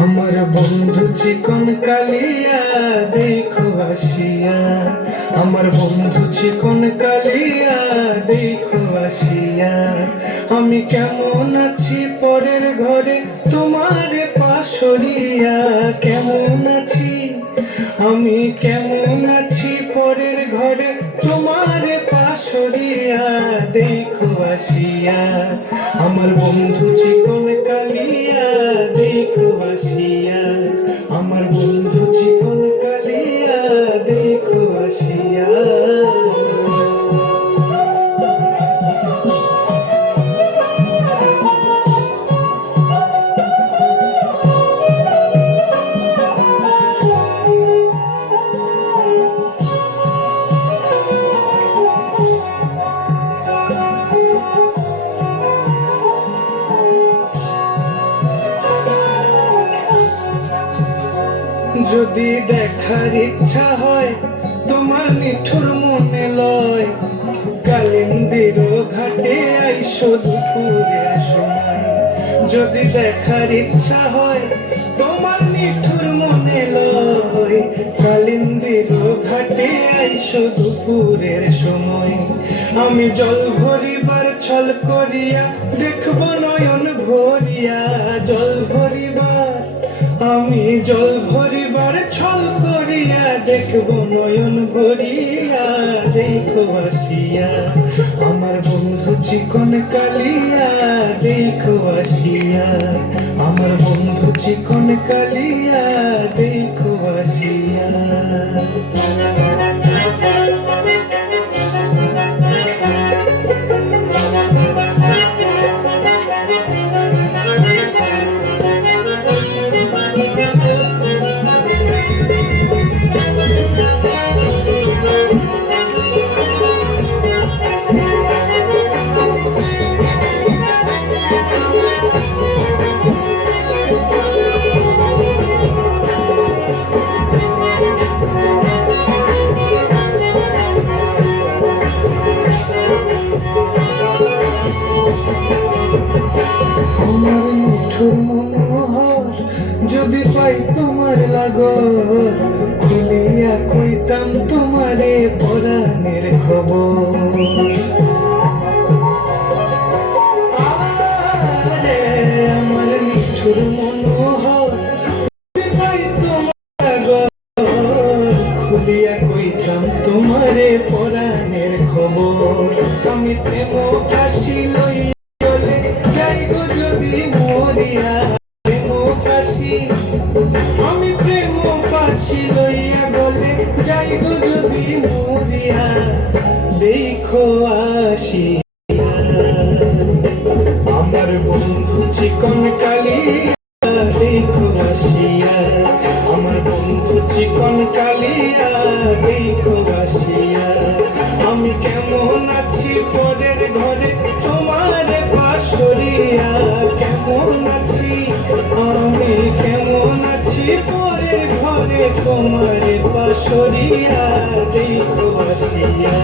আমার বন্ধু চিকন কালিয়া দেখো আসিয়া, আমার বন্ধু চিকন কালিয়া দেখো আসিয়া। আমি কেমন আছি পরের ঘরে তোমার পাশরিয়া, কেমন আছি আমি কেমন আছি পরের ঘরে তোমার পাশরিয়া দেখো আসিয়া। আমার বন্ধু চিকন কালিয়া দেখো আসিয়া, আমার বন্ধু চিকন কালিয়া দেখো আসিয়া। যদি দেখার ইচ্ছা হয় তোমার নিঠুর মনে লয়, কালিন্দির ঘাটে আইসো দুপুরের সময়। যদি দেখার ইচ্ছা হয় তোমার নিঠুর মনে লয়, কালিন্দির ঘাটে আইসো দুপুরের সময়। আমি জল ভরিবার ছল করিয়া দেখব নয়ন ভরিয়া, জল ভরিবার আমি জল ভরিবার ছল করিয়া দেখব নয়ন ভরিয়া দেখো আসিয়া। আমার বন্ধু চিকন কালিয়া দেখো আসিয়া, আমার বন্ধু চিকন কালিয়া দেখো আসিয়া। আমার মিঠুর মনোহর যদি পাই তোমার লাগর, খুলিয়া কইতাম তোমারে পরাণের খবর। আরে আমার মিঠুর মনোহর যদি পাই তোমার লাগর, খুলিয়া কইতাম তোমারে পরাণের খবর। আমি প্রেম ফাঁসি লই যাই গো যদি মরিয়া, প্রেম ফাঁসি আমি প্রেম ফাঁসি লইয়া বলে যাই গো যদি মরিয়া দেখো আসিয়া। আমার বন্ধু চিকন কালিয়া দেখো আসিয়া, আমার বন্ধু চিকন কালিয়া দেখো আসিয়া। আমি কেমন আছি পরের ঘরে তোমার পাশরিয়া, কেমন আছি আমি কেমন আছি পরের ঘরে তোমার পাশরিয়া দেখো আসিয়া।